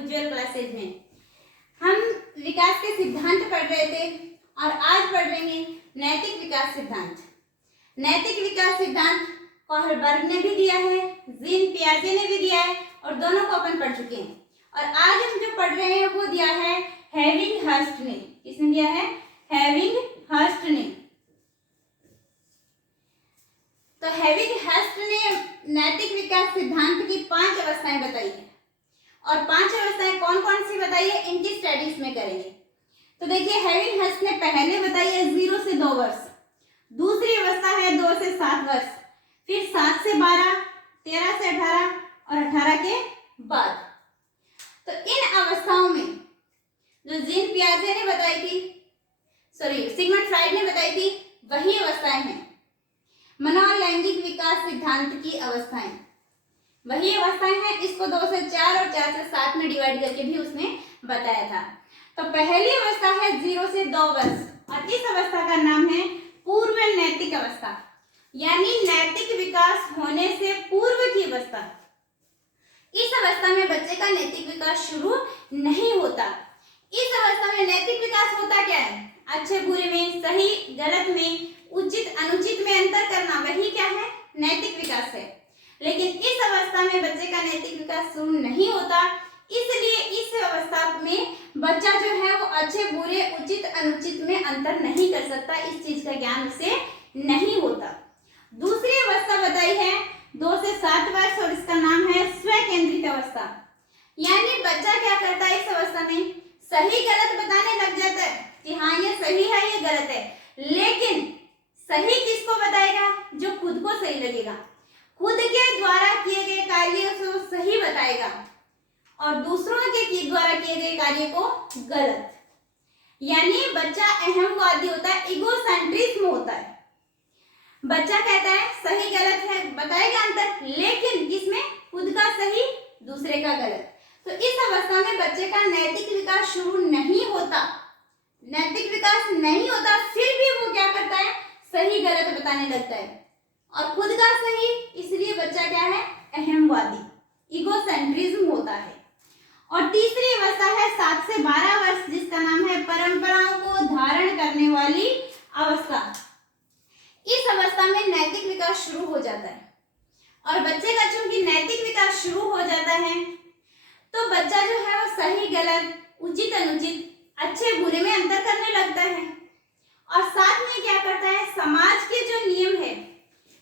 उज्ज्वल classes में हम विकास के सिद्धांत पढ़ रहे थे और आज पढ़ रहे हैं नैतिक विकास सिद्धांत। नैतिक विकास सिद्धांत कोहलबर्ग ने भी दिया है, जीन पियाजे ने भी दिया है और दोनों को अपन पढ़ चुके हैं। और आज हम जो पढ़ रहे हैं वो दिया है एबिंगहर्स्ट ने। किसने दिया है? एबिंगहर्स्ट ने। तो एबिंगहर्स्ट ने नैतिक विकास सिद्धांत की 5 अवस्थाएं बताई है और 5 अवस्थाएं कौन कौन सी बताई है इनकी स्टडीज में करेंगे। तो देखिए एबिंगहर्स्ट ने पहले बताई है 0 से 2 वर्ष, दूसरी अवस्था है 2 से 7 वर्ष, फिर 7 से 12, 13 से 18 और 18 के बाद। तो इन अवस्थाओं में जो जीन पियाजे ने बताई थी, सिगमंड फ्राइड ने बताई थी, वही अवस्थाएं हैं। मनोलैंगिक विकास सिद्धांत की अवस्थाएं वही अवस्थाएं हैं। इसको 2 से 4 और 4 से 7 में डिवाइड करके भी उसने बताया था। तो पहली अवस्था है 0 से 2 वर्ष और इस अवस्था का नाम है पूर्व नैतिक अवस्था, यानी नैतिक विकास होने से पूर्व की अवस्था। इस अवस्था में बच्चे का नैतिक विकास शुरू नहीं होता। इस अवस्था में नैतिक विकास होता क्या है? अच्छे बुरे में, सही गलत में, उचित अनुचित में अंतर करना, वही क्या है? नैतिक विकास है। लेकिन इस अवस्था में बच्चे का नैतिक विकास शुरू नहीं होता, इसलिए इस अवस्था में बच्चा जो है वो अच्छे बुरे उचित अनुचित में अंतर नहीं कर सकता, इस चीज का ज्ञान उसे नहीं होता। दूसरी अवस्था बताई है 2 से 7 वर्ष और इसका नाम है स्व केंद्रित अवस्था, यानी बच्चा क्या करता है इस अवस्था में? सही गलत बताने लग जाता है कि हाँ ये सही है ये गलत है, लेकिन सही किसको बताएगा? जो खुद को सही लगेगा, खुद के द्वारा किए गए कार्य को सही बताएगा और दूसरों के द्वारा किए गए कार्य को गलत। यानी बच्चा अहमवादी होता है, इगोसेंट्रिज्म होता है। बच्चा कहता है सही गलत है, बताएगा अंतर, लेकिन किसमें? खुद का सही, दूसरे का गलत। तो इस अवस्था में बच्चे का नैतिक विकास शुरू नहीं होता, नैतिक विकास नहीं होता, फिर भी वो क्या करता है? सही गलत बताने लगता है और खुद का सही, इसलिए बच्चा क्या है? अहमवादी, इगोसेंट्रिज्म होता है। और तीसरी अवस्था है 7 से 12 वर्ष, जिसका नाम है परंपराओं को धारण करने वाली अवस्था। इस अवस्था में नैतिक विकास शुरू हो जाता है और बच्चे का चूंकि नैतिक विकास शुरू हो जाता है तो बच्चा जो है वो सही गलत, उचित अनुचित, अच्छे बुरे में अंतर करने लगता है और साथ में क्या करता है? समाज के जो नियम है,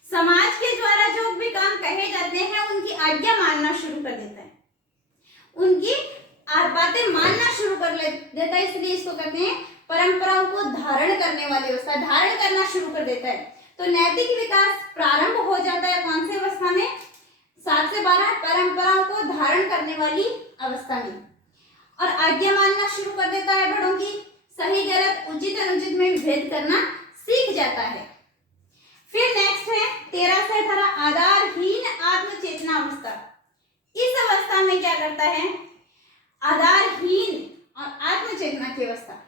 समाज के द्वारा जो भी काम कहे जाते हैं उनकी आज्ञा मानना शुरू कर देता है, उनकी बातें मानना शुरू कर देता है, इसलिए इसको कहते हैं परंपराओं को धारण करने वाली अवस्था, धारण करना शुरू कर देता है। तो नैतिक विकास प्रारंभ हो जाता है कौन सी अवस्था में? 7 से 12, परंपराओं को धारण करने वाली अवस्था में, और आज्ञा मानना शुरू कर देता है बड़ों की, सही गलत उचित अनुचित में भेद करना सीख जाता है। फिर नेक्स्ट है 13 से 18 आधारहीन आत्मचेतना अवस्था। इस अवस्था में क्या करता है? आधारहीन और आत्मचेतना की अवस्था,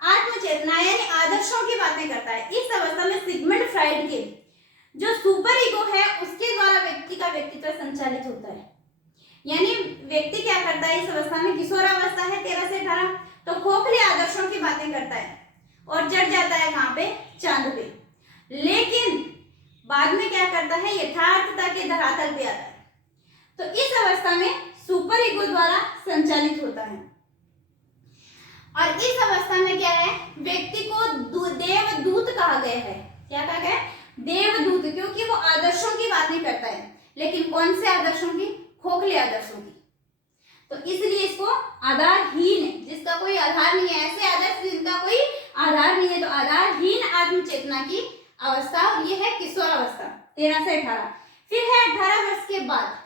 आत्मचेतना यानी आदर्शों की बातें करता है। इस अवस्था में सिगमंड फ्राइड के जो सुपर ईगो है उसके द्वारा व्यक्ति का व्यक्तित्व संचालित होता है। यानी व्यक्ति क्या करता है इस अवस्था में? किशोरावस्था है 13 से 18, तो खोखले आदर्शों की बातें करता है और चढ़ जाता है कहां पे? चांद पे। लेकिन बाद में क्या करता है? यथार्थता के धरातल पे आता है। तो इस अवस्था में सुपर ईगो द्वारा संचालित होता है और इस अवस्था में क्या है? व्यक्ति को देवदूत कहा गया है। क्या कहा गया? देवदूत, क्योंकि वो आदर्शों की बातें करता है, लेकिन कौन से आदर्शों की? खोखले आदर्शों की। तो इसलिए इसको आधारहीन, जिसका कोई आधार नहीं है, ऐसे आदर्श जिनका कोई आधार नहीं है, तो आधारहीन आत्मचेतना की अवस्था, और ये है किशोरावस्था 13 से 18। फिर है 18 वर्ष के बाद,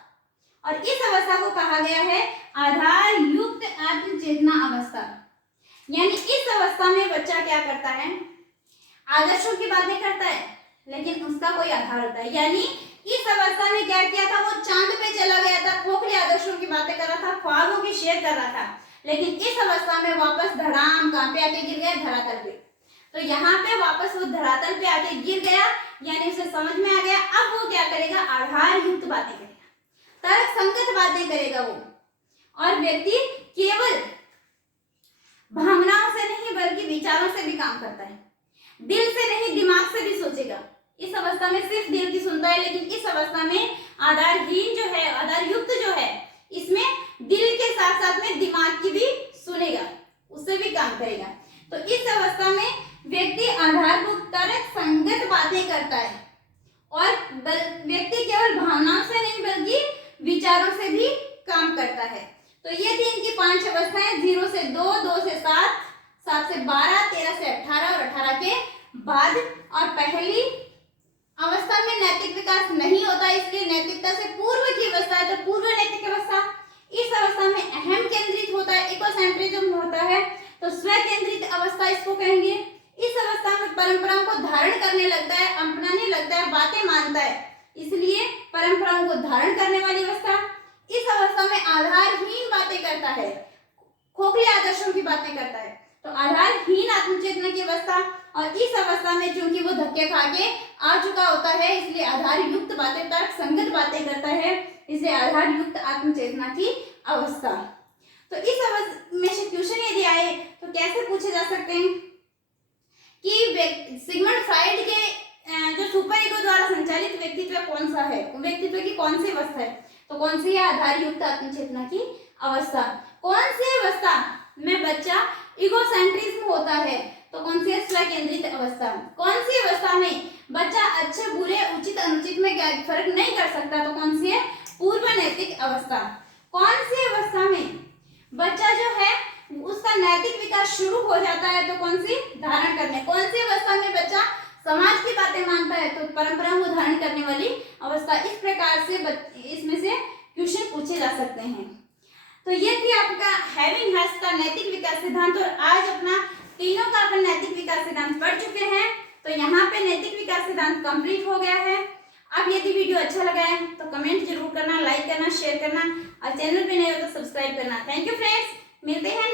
और इस अवस्था को कहा गया है आधार युक्त आत्मचेतना अवस्था। यानी इस अवस्था में बच्चा क्या करता है? आदर्शों की बातें करता है, लेकिन उसका कोई आधार होता है। यानी इस अवस्था में क्या किया था? वो चांद पे चला गया था, खोखले आदर्शों की बातें कर रहा था, ख्वाबों की शेयर कर रहा था, लेकिन इस अवस्था में वापस धड़ाम कहां पे आके गिर गया? धरातल पे। तो यहाँ पे वापस वो धरातल पे आके गिर गया, यानी उसे समझ में आ गया। अब वो क्या करेगा? आधार युक्त बातें करेगा, तर्क संगत बातें करेगा वो, और व्यक्ति केवल भावनाओं से नहीं बल्कि विचारों से भी काम करता है। दिल से नहीं दिमाग से भी सोचेगा। इस अवस्था में सिर्फ दिल की सुनता है, लेकिन इस अवस्था में आधारहीन जो है, आधारयुक्त जो है, इसमें दिल के साथ साथ में दिमाग की भी सुनेगा, उससे भी काम करेगा। तो इस अवस्था में व्यक्ति आधारभूत तर्क संगत बातें करता है और व्यक्ति केवल भावनाओं से नहीं बल्कि विचारों से भी काम करता है। तो ये थी इनकी 5 अवस्थाएं, 0 से 2, 2 से 7, 7 से 12, 13 से 18 और 18 के बाद। और पहली अवस्था में नैतिक विकास नहीं होता, इसलिए नैतिकता से पूर्व की अवस्था है तो पूर्व नैतिक अवस्था। इस अवस्था में अहम केंद्रित होता है, इकोसेंट्रिज्म होता है, तो स्व केंद्रित अवस्था इसको कहेंगे। इस अवस्था में परंपराओं को धारण करने लगता है, अपनाने लगता है, बातें मानता है, इसलिए परंपराओं को धारण करने वाली अवस्था। इस अवस्था में आधारहीन बातें करता है, खोखले आदर्शों की बातें करता है, तो आधारहीन आत्मचेतना की अवस्था। और इस अवस्था में चूंकि वो धक्के खा के आ चुका होता है, इसलिए आधारयुक्त बातें, तर्क संगत बातें करता है, इसलिए आधारयुक्त आत्मचेतना की अवस्था। तो इस अवस्था में से क्वेश्चन यदि आए तो कैसे पूछे जा सकते हैं कि सिगमंड फ्राइड के जो सुपर ईगो द्वारा संचालित व्यक्तित्व कौन सा है, व्यक्तित्व की कौन सी अवस्था है, तो कौन सी है आधारयुक्त आत्मचेतना की अवस्था। कौन सी अवस्था में बच्चा इगोसेंट्रिज्म होता है, तो कौन सी है स्व केंद्रित अवस्था। कौन सी अवस्था में बच्चा अच्छे बुरे उचित अनुचित में फर्क नहीं कर सकता, तो कौन सी है पूर्व नैतिक अवस्था। कौन सी अवस्था में बच्चा जो है उसका नैतिक विकास शुरू हो जाता है, तो कौन सी धारण करने। कौन सी अवस्था में बच्चा समाज की बातें मानता है, तो परंपराओं को धारण करने वाली अवस्था। इस प्रकार से इसमें से क्वेश्चन पूछे जा सकते हैं। तो ये थी आपका हैविंग हैज का नैतिक विकास सिद्धांत, और आज अपना तीनों का अपन नैतिक विकास सिद्धांत पढ़ चुके हैं। तो यहाँ पे नैतिक विकास सिद्धांत कंप्लीट हो गया है। अब यदि वीडियो अच्छा लगा है तो कमेंट जरूर करना, लाइक करना, शेयर करना, और चैनल पे नए हो तो सब्सक्राइब करना। थैंक यू फ्रेंड्स, मिलते हैं